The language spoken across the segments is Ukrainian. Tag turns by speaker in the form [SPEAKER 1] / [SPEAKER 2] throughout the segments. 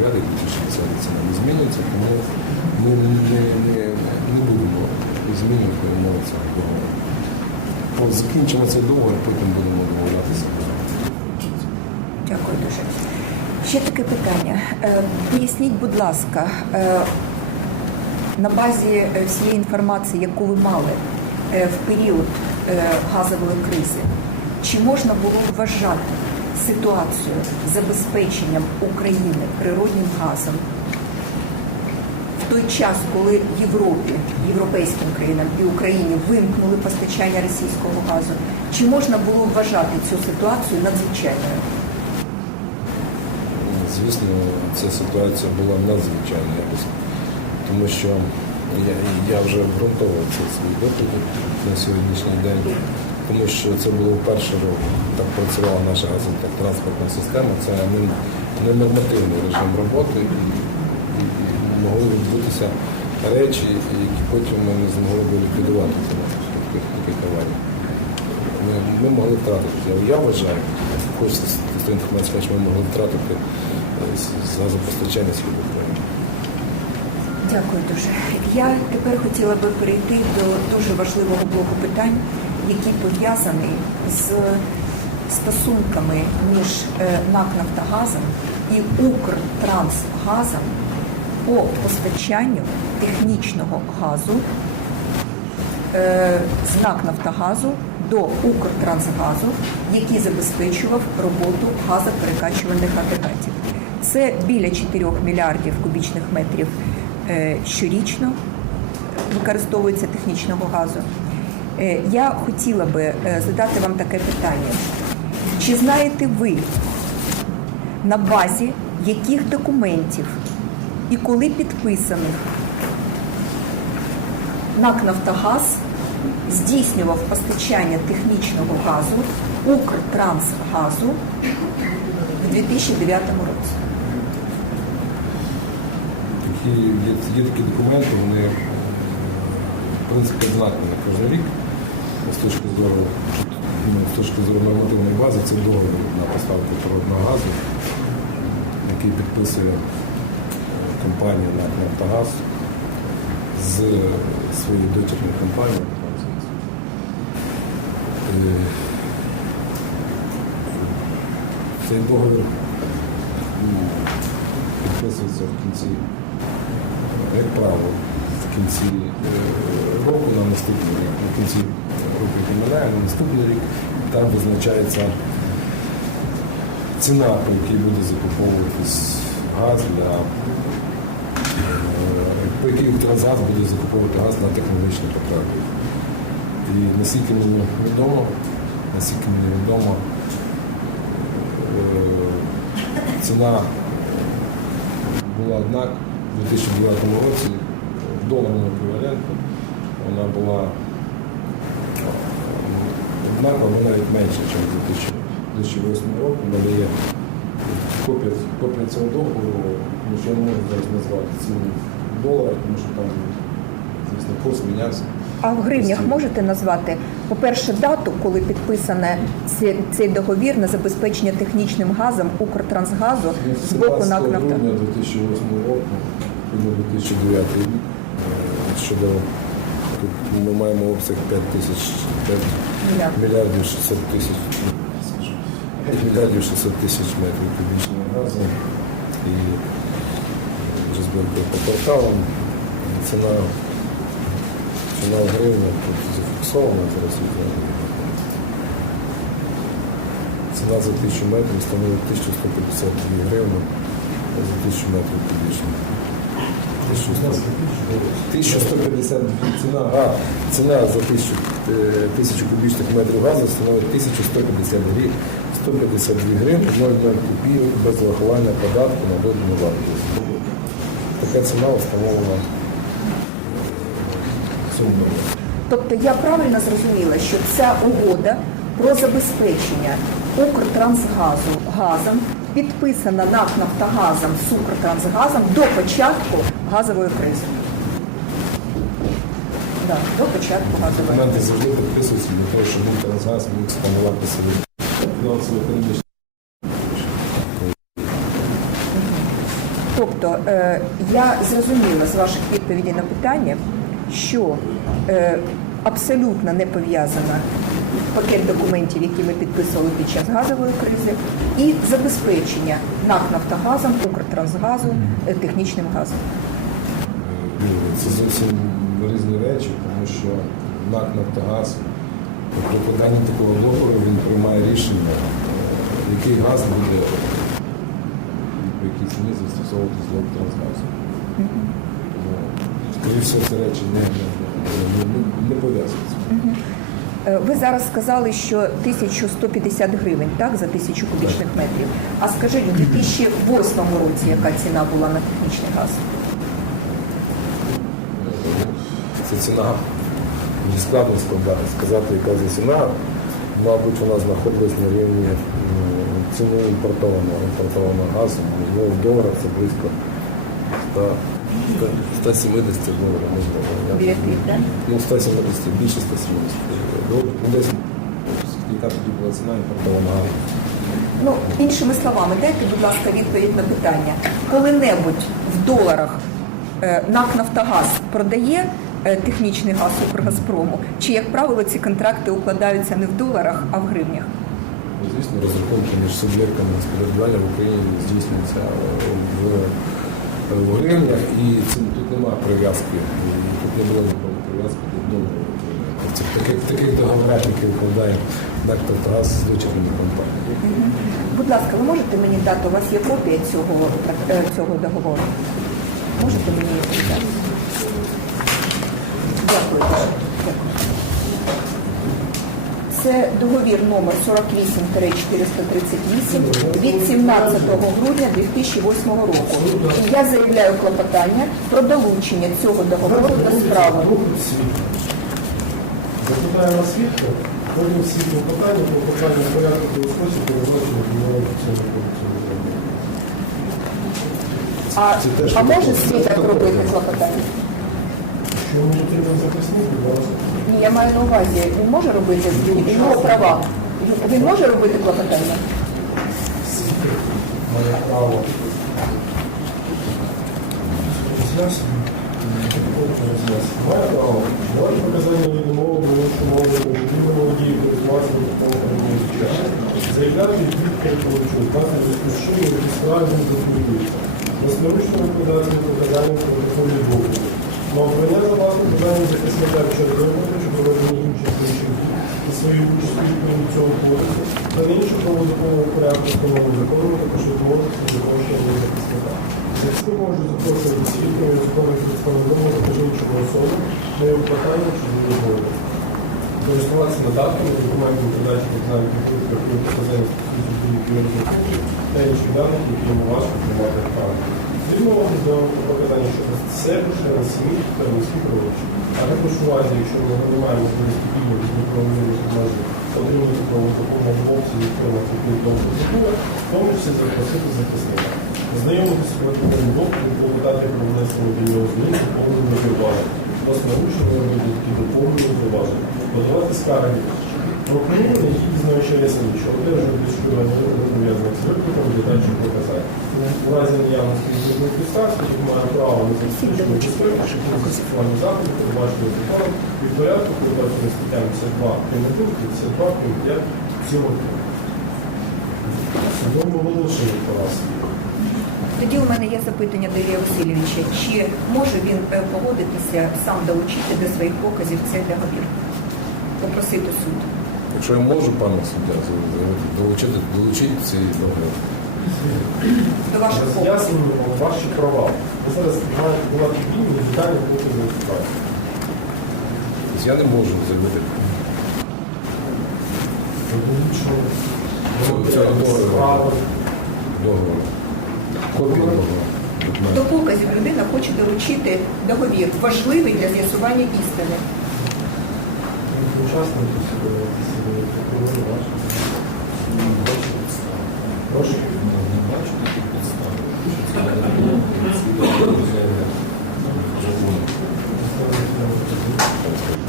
[SPEAKER 1] 9 2010 ціна не змінюється, тому ми не, не, не, будемо змінювати умови цього договору. Закінчимо цей договор, потім будемо домовлятися.
[SPEAKER 2] Дякую дуже. Ще таке питання. Е, Поясніть, будь ласка, е, на базі е, всієї інформації, яку ви мали в період газової кризи, чи можна було вважати ситуацію з забезпеченням України природним газом в той час, коли Європі, європейським країнам і Україні вимкнули постачання російського газу, чи можна було вважати цю ситуацію надзвичайною?
[SPEAKER 1] Звісно, ця ситуація була надзвичайно якось, тому що я, я вже обґрунтовував це свій досвід на сьогоднішній день, тому що це було вперше. Так працювала наша газотранспортна система. Це не- ненормативний режим роботи і, і, могли відбутися речі, які потім ми не змогли б ліквідувати таких таких аварій. Ми, ми могли втратити. Я, вважаю, хочеться сказати, що ми могли втратити е, з газопостачання світу України.
[SPEAKER 2] Дякую дуже. Я тепер хотіла би перейти до дуже важливого блоку питань, який пов'язаний з стосунками між е, НАК Нафтогазом і Укртрансгазом по постачанню технічного газу е, з НАК Нафтогазу до Укртрансгазу, який забезпечував роботу газоперекачувальних агрегатів. Це біля 4 мільярдів кубічних метрів е, щорічно використовується технічного газу. Е, Я хотіла би е, задати вам таке питання. Чи знаєте ви, на базі яких документів і коли підписаних НАК Нафтогаз здійснював постачання технічного газу Укртрансгазу в 2009 році?
[SPEAKER 1] Є, такі документи, вони в принципі однакові кожен рік з точки зору, ну, з точки зору нормативної бази, це договір на поставку природного газу, який підписує е, компанія НАК «Нафтогаз» з своєю дочірньою компанією. Е, Цей договір ну, підписується в кінці, е, як правило, кінці е, року на наступний рік, на кінці року, який на наступний рік, там визначається ціна, по якій буде закуповуватись газ для е, по якій Укртрансгаз буде закуповувати газ на технологічні потреби. І наскільки мені відомо, наскільки мені відомо, е, ціна була однак у 2009 році доларному еквіваленті вона була е, однакова, вона навіть менша, ніж у 2008 року. Мене є копія, копія цього договору, тому що я не можу зараз назвати ціну в доларах, тому що там, звісно, курс мінявся.
[SPEAKER 2] А в гривнях можете назвати, по-перше, дату, коли підписане цей, цей договір на забезпечення технічним газом Укртрансгазу з боку
[SPEAKER 1] 17
[SPEAKER 2] НАК
[SPEAKER 1] грудня 2008 року 2009 рік. Е, Щодо тут ми маємо обсяг 5 тисяч 5 мільярдів 600 тисяч 5 мільярдів 600 тисяч метрів кубічного газу. І вже збірка по кварталам. Ціна, ціна в гривнях тут зафіксована зараз. відповідно. Ціна за тисячу метрів становить 1152 гривні за тисячу метрів кубічних. 1150 ціна, а, ціна за тисячу, е, тисячу кубічних метрів газу становить 1152 152 гривні 0,0 копійок без врахування податку на додану вартість. Така ціна встановлена цьому договорі.
[SPEAKER 2] Тобто я правильно зрозуміла, що ця угода про забезпечення Укртрансгазу газом підписана НАК Нафтогазом з Укртрансгазом до початку газової кризи. Да, до початку газової кризи.
[SPEAKER 1] Документи завжди підписуються для того, щоб Укртрансгаз міг спланувати собі фінансово-економічні.
[SPEAKER 2] Тобто е, я зрозуміла з ваших відповідей на питання, що е, абсолютно не пов'язана пакет документів, які ми підписували під час газової кризи, і забезпечення НАК Нафтогазом, Укртрансгазу е, технічним газом.
[SPEAKER 1] Е, Це зовсім різні речі, тому що НАК Нафтогаз при покладанні такого договору він приймає рішення, е, який газ буде і по якій ціні застосовуватись для Укртрансгазу. Тому, скоріше всього, ці речі не, не, не, не, не.
[SPEAKER 2] Е, Ви зараз сказали, що 1150 гривень так, за тисячу кубічних метрів. А скажіть, у 2008 році яка ціна була на технічний газ?
[SPEAKER 1] Це ціна мені складно складати. Сказати, яка це ціна, мабуть, вона знаходилась на рівні ціни імпортованого, імпортованого газу. В доларах це близько 100, 170 доларів.
[SPEAKER 2] так?
[SPEAKER 1] Ну, 170, більше 170 доларів. Ну, десь яка тоді була ціна імпортованого газу.
[SPEAKER 2] Ну, іншими словами, дайте, будь ласка, відповідь на питання. Коли-небудь в доларах е, НАК Нафтогаз продає е, технічний газ Укргазпрому? Чи, як правило, ці контракти укладаються не в доларах, а в гривнях?
[SPEAKER 1] Ну, Звісно, розрахунки між суб'єктами господарювання в Україні здійснюються е, в гривнях, і це, тут немає прив'язки, тут не було ніколи прив'язки до. Це в таких, таких договорах, які вкладає НАК «Нафтогаз» з дочірніми компаніями.
[SPEAKER 2] Будь ласка, ви можете мені дати, у вас є копія цього, е, цього договору? Можете мені дати? Дякую. Це договір номер 48-438 від 17 грудня 2008 року. І я заявляю клопотання про долучення цього договору до справи.
[SPEAKER 3] Запитаємо свідка, потім всі клопотання, клопотання в порядку у спосіб передбачено кримінального процесуального.
[SPEAKER 2] А, а може свідок робити клопотання?
[SPEAKER 3] Потрібен будь ласка.
[SPEAKER 2] Ні, я маю на увазі, він може робити у нього права. Він- Він може робити клопотання?
[SPEAKER 3] Має право роз'яснення. Має право. Давайте показання від що мови не володіє користуватися допомогою звичайно. Заявляти від перекладачу, власне, зв'язку з які справи не. Власноручно викладати показання протоколі доповіді. На обрання за власним поданням захисника через вигляду чи проведення інших і свою участь до цього кодексу та на інших правозаконного порядку встановленого законом також відмовитися від запрошення захисника. Захисник може запрошувати свідками законних представників також іншого особи на його питання чи згоди. Користуватися додатками, документами показань підприємства про показання стосуються та інших даних, які йому важко тримати в пам'яті. Відмовити до показання що щодо себе, члена сім'ї та близьких родичів. А також у разі, якщо ми немає можливості вільно від неправомірних обмежень отримати правову допомогу в обсязі відповідно відповідного процедури, в тому числі запросити захисника. Знайомитися з протоколом допиту, повідати про внесення до нього змін, доповнення зауважень. Власне рушення робити такі доповнення зауваження. Подавати скарги. Пропоновані, які дізнавачає слідчого, одержує відшкодування пов'язаних з викликом дитячих показань. У разі наявності відповідних підстав, які має право на забезпечення безпеки, що сексуальні заходи, передбачені законом, від порядку, передбачені статтями 52 прим. 1, 52 прим. 5 цього. Судом оголошено про вас.
[SPEAKER 2] Тоді у мене є запитання до Ілля Васильовича. Чи може він е, погодитися сам долучити до своїх показів цей договір? Попросити суд.
[SPEAKER 1] Якщо я можу, пане суддя, долучити, долучити цей договір.
[SPEAKER 2] До ваших показів.
[SPEAKER 3] Ваші права. Ви зараз вільні деталі бути зареєструвати.
[SPEAKER 1] Тобто я не можу заявити.
[SPEAKER 3] Публічно
[SPEAKER 1] Це. Договору.
[SPEAKER 2] До показів людина хоче долучити договір, важливий для з'ясування істини.
[SPEAKER 3] Ваші. Прошу.
[SPEAKER 1] Не бачу таких підстав.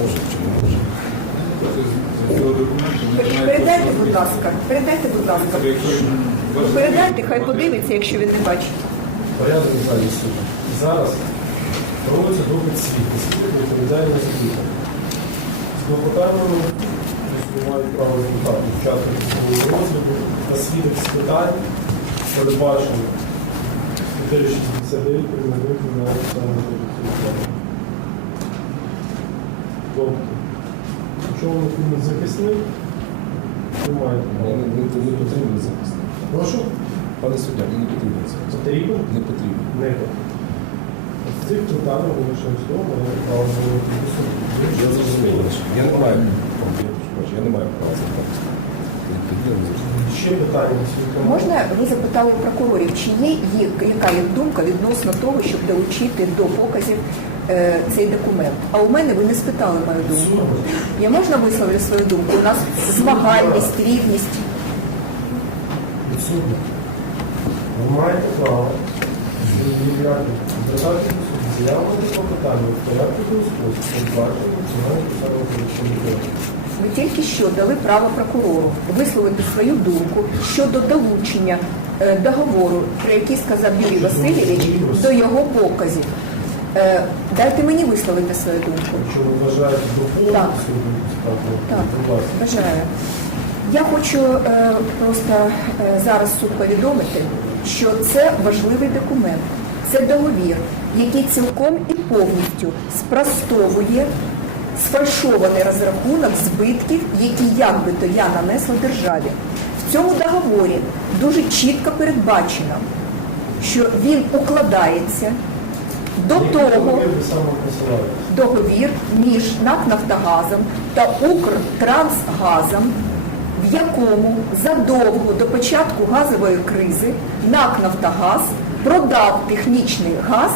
[SPEAKER 1] Може чи не може.
[SPEAKER 2] Передайте, будь ласка, передайте, будь ласка. Передайте, хай подивиться, якщо він не бачить.
[SPEAKER 3] порядок залі суду. Зараз проводиться допит свідка. Свідок відповідає на тобто мають право результату учасники судового розгляду та свідок з питань, передбачено статтею 69 кримінального кримінального саме Тобто, якщо ви не захисник, право.
[SPEAKER 1] не, не, не потрібен захист.
[SPEAKER 3] Прошу,
[SPEAKER 1] Пане суддя, не потрібен захист.
[SPEAKER 3] потрібен?
[SPEAKER 1] Не потрібен.
[SPEAKER 3] Не З цих питань ми звернути до суду.
[SPEAKER 1] Я зрозумів, я не маю я не маю права зрозумів.
[SPEAKER 3] Ще питання.
[SPEAKER 2] Можна ви запитали прокурорів, чи є їх яка їх думка відносно того, щоб долучити до показів е, цей документ? А у мене ви не спитали мою думку. Я можна висловлю свою думку? У нас змагальність, рівність.
[SPEAKER 3] Відсутні. Ви маєте право суду заявити в порядку спосіб, передбачено національним писанням комітету.
[SPEAKER 2] Ви тільки що дали право прокурору висловити свою думку щодо долучення е, договору, про який сказав Юрій Васильович, до його показів. Е, Дайте мені висловити свою думку.
[SPEAKER 3] Якщо ви вважаєте доповнити
[SPEAKER 2] Так.
[SPEAKER 3] свою справу, будь ласка.
[SPEAKER 2] бажаю. Я хочу е, просто е, зараз суд повідомити, що це важливий документ. Це договір, який цілком і повністю спростовує сфальшований розрахунок збитків, які як би то я нанесла державі. В цьому договорі дуже чітко передбачено, що він укладається до того
[SPEAKER 3] договір
[SPEAKER 2] між НАК «Нафтогазом» та «Укртрансгазом», в якому задовго до початку газової кризи НАК «Нафтогаз» продав технічний газ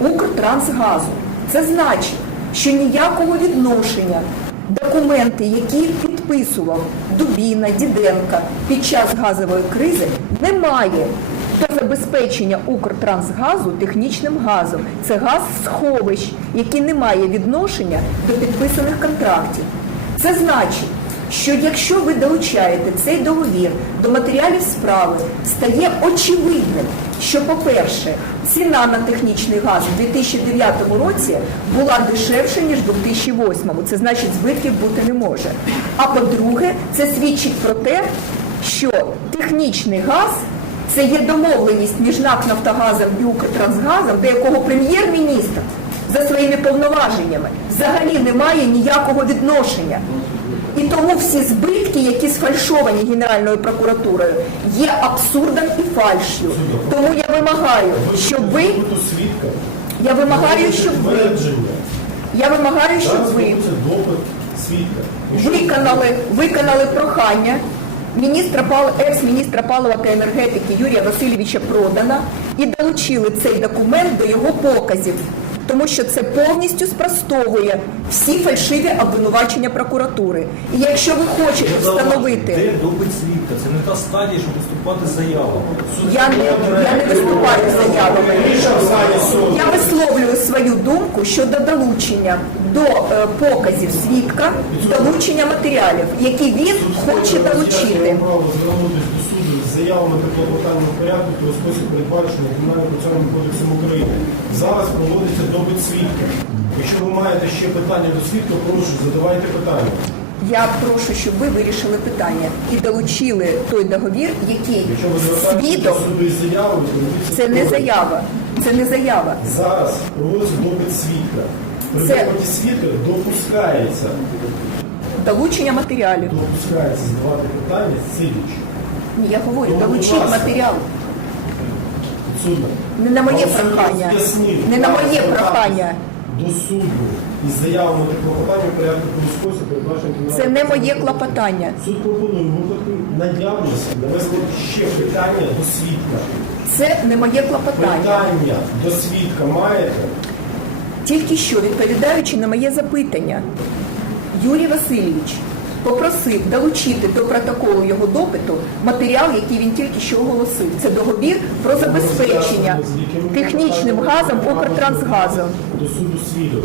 [SPEAKER 2] «Укртрансгазу». Це значить, що ніякого відношення документи, які підписував Дубіна, Діденка під час газової кризи, немає до забезпечення Укртрансгазу технічним газом. Це газ сховищ, який не має відношення до підписаних контрактів. Це значить, що якщо ви долучаєте цей договір до матеріалів справи, стає очевидним, що, по-перше, ціна на технічний газ у 2009 році була дешевша, ніж у 2008. Це значить, збитків бути не може. А по-друге, це свідчить про те, що технічний газ це є домовленість між НАК «Нафтогазом» і «Укртрансгазом», до якого прем'єр-міністр за своїми повноваженнями взагалі не має ніякого відношення. І тому всі збитки, які сфальшовані Генеральною прокуратурою, є абсурдом і фальшю. Тому я вимагаю, щоб ви, я вимагаю, щоб ви, я вимагаю, щоб ви виконали, виконали прохання міністра екс-міністра палива та енергетики Юрія Васильовича Продана і долучили цей документ до його показів, тому що це повністю спростовує всі фальшиві обвинувачення прокуратури. І якщо ви хочете встановити,
[SPEAKER 4] Де допит свідка? Це не та стадія, щоб виступати з заявами.
[SPEAKER 2] Я не, я не виступаю з заявами. Я висловлюю свою думку щодо долучення до е, показів свідка, долучення матеріалів, які він хоче долучити.
[SPEAKER 3] Заявами та клопотанням в порядку про спосіб передбачений Кримінальним процесуальним кодексом України. Зараз проводиться допит свідка. Якщо ви маєте ще питання до свідка, прошу, задавайте питання.
[SPEAKER 2] Я прошу, щоб ви вирішили питання і долучили той договір, який
[SPEAKER 3] Якщо ви звертаєтеся до
[SPEAKER 2] свідок,
[SPEAKER 3] суду із заявою, то робіть
[SPEAKER 2] це не
[SPEAKER 3] добре.
[SPEAKER 2] заява, це не заява.
[SPEAKER 3] Зараз проводиться допит свідка. При
[SPEAKER 2] Це-
[SPEAKER 3] допиті свідка допускається,
[SPEAKER 2] Долучення матеріалів.
[SPEAKER 3] допускається задавати питання сидячи.
[SPEAKER 2] Я говорю,
[SPEAKER 3] будь
[SPEAKER 2] долучіть матеріал. Не на моє прохання. Не на моє прохання.
[SPEAKER 3] До суду із заявами та клопотанням в порядку спосіб передбачений
[SPEAKER 2] Це не моє клопотання.
[SPEAKER 3] Суд пропонує випадку наявності навести ще питання до свідка.
[SPEAKER 2] Це не моє клопотання.
[SPEAKER 3] Питання до свідка маєте?
[SPEAKER 2] Тільки що, відповідаючи на моє запитання, Юрій Васильович попросив долучити до протоколу його допиту матеріал, який він тільки що оголосив. Це договір про забезпечення технічним газом Укртрансгазом.
[SPEAKER 3] До суду свідок.